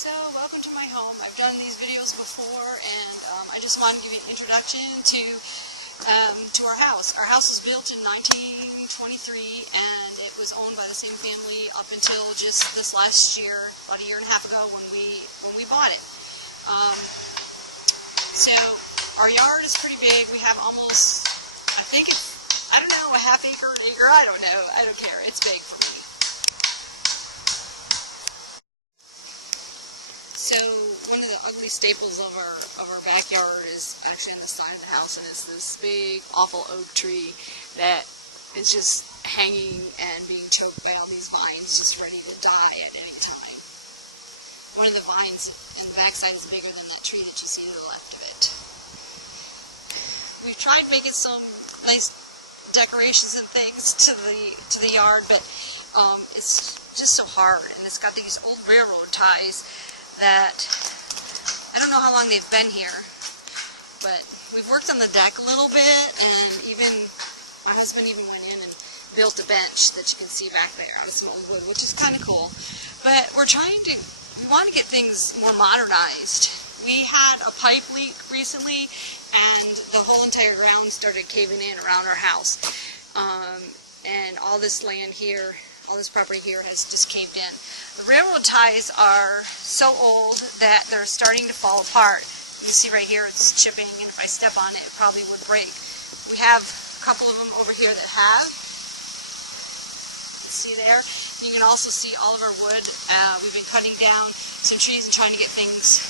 So, welcome to my home. I've done these videos before, and I just wanted to give you an introduction to our house. Our house was built in 1923, and it was owned by the same family up until just this last year, about a year and a half ago, when we bought it. So, our yard is pretty big. We have almost, I don't know, a half acre, an acre. I don't know. I don't care. It's big for me. So one of the ugly staples of our backyard is actually on the side of the house, and it's this big, awful oak tree that is just hanging and being choked by all these vines, just ready to die at any time. One of the vines in the backside is bigger than that tree that you see to the left of it. We've tried making some nice decorations and things to the yard, but it's just so hard, and it's got these old railroad ties that I don't know how long they've been here, but we've worked on the deck a little bit, and even my husband even went in and built a bench that you can see back there on some old wood, which is kind of cool. But we want to get things more modernized. We had a pipe leak recently, and the whole entire ground started caving in around our house, and all this land here, all this property here has just caved in. The railroad ties are so old that they're starting to fall apart. You can see right here it's chipping, and if I step on it, it probably would break. We have a couple of them over here that have. See there? You can also see all of our wood. We've been cutting down some trees and trying to get things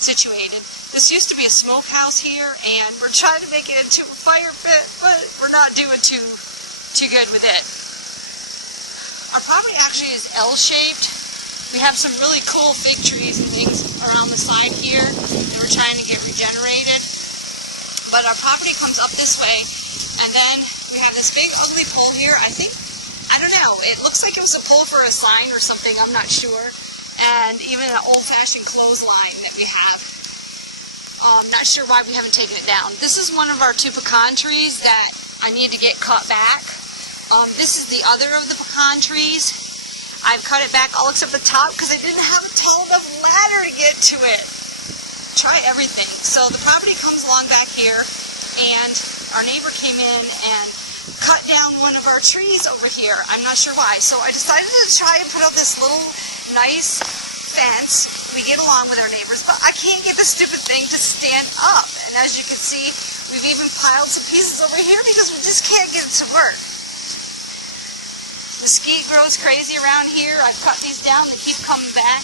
situated. This used to be a smokehouse here, and we're trying to make it into a fire pit, but we're not doing too good with it. Our property actually is L-shaped. We have some really cool fig trees and things around the side here that we're trying to get regenerated. But our property comes up this way, and then we have this big ugly pole here. I don't know, it looks like it was a pole for a sign or something, I'm not sure. And even an old-fashioned clothesline that we have. Not sure why we haven't taken it down. This is one of our two pecan trees that I need to get cut back. This is the other of the pecan trees. I've cut it back all except the top because I didn't have a tall enough ladder to get to it. Try everything. So the property comes along back here, and our neighbor came in and cut down one of our trees over here. I'm not sure why. So I decided to try and put up this little nice fence. We get along with our neighbors, but I can't get the stupid thing to stand up. And as you can see, we've even piled some pieces over here because we just can't get it to work. Mesquite grows crazy around here. I've cut these down. They keep coming back.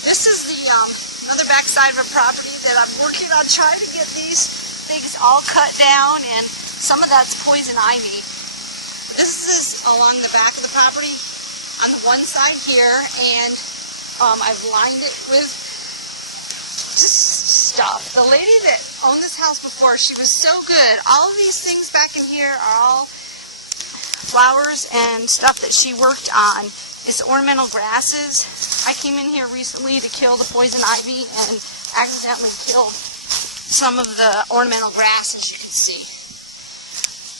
This is the other back side of our property that I'm working on trying to get these things all cut down, and some of that's poison ivy. This is along the back of the property on the one side here, and I've lined it with just stuff. The lady that owned this house before, she was so good. All of these things back in here are all flowers and stuff that she worked on. It's ornamental grasses. I came in here recently to kill the poison ivy and accidentally killed some of the ornamental grass, as you can see.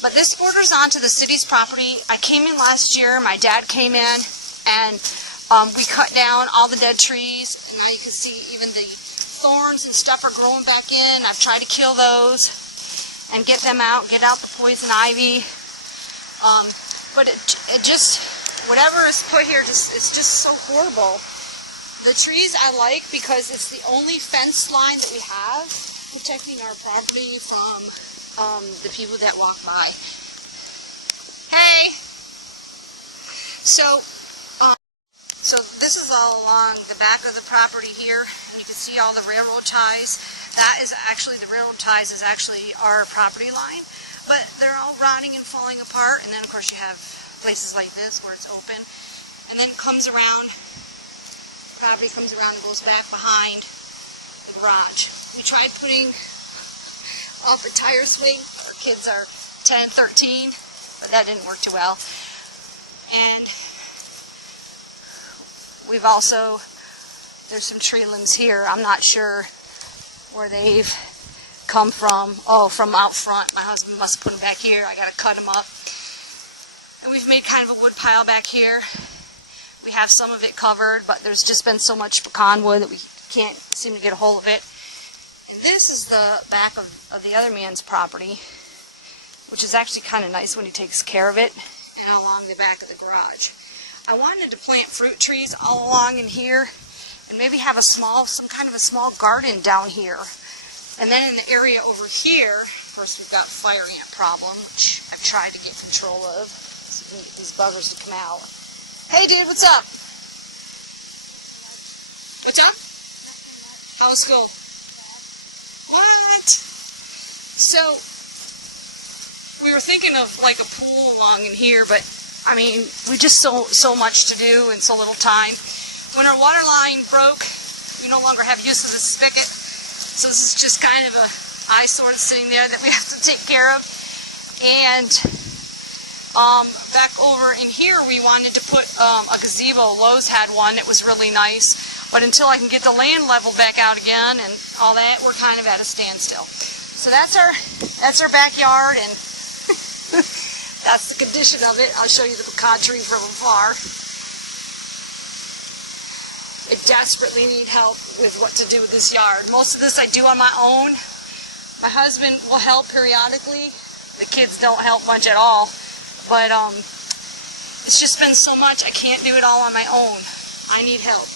But this borders onto the city's property. I came in last year, my dad came in, and we cut down all the dead trees, and now you can see even the thorns and stuff are growing back in. I've tried to kill those and get them out, get out the poison ivy. But it just, whatever is put here, it's just so horrible. The trees I like because it's the only fence line that we have protecting our property from the people that walk by. Hey! So this is all along the back of the property here. You can see all the railroad ties. That is actually, the railroad ties is actually our property line. But they're all rotting and falling apart, and then of course you have places like this where it's open, and then it comes around, the property comes around and goes back behind the garage. We tried putting off a tire swing. Our kids are 10 and 13, but that didn't work too well. And we've also, there's some tree limbs here. I'm not sure where they've come from. Oh, from out front. My husband must have put them back here. I gotta cut them up. And we've made kind of a wood pile back here. We have some of it covered, but there's just been so much pecan wood that we can't seem to get a hold of it. And this is the back of the other man's property, which is actually kind of nice when he takes care of it, and along the back of the garage. I wanted to plant fruit trees all along in here, and maybe have some kind of a small garden down here. And then in the area over here, of course we've got a fire ant problem, which I've tried to get control of, so we can get these buggers to come out. Hey dude, what's up? What's up? How's school? What? So, we were thinking of like a pool along in here, but I mean, we just so much to do and so little time. When our water line broke, we no longer have use of the spigot, so this is just kind of a eyesore sitting there that we have to take care of. And back over in here, we wanted to put a gazebo. Lowe's had one. It was really nice, but until I can get the land leveled back out again and all that, we're kind of at a standstill. So that's our backyard, and that's the condition of it. I'll show you the pecan tree from afar. I desperately need help with what to do with this yard. Most of this I do on my own. My husband will help periodically. The kids don't help much at all. But it's just been so much, I can't do it all on my own. I need help.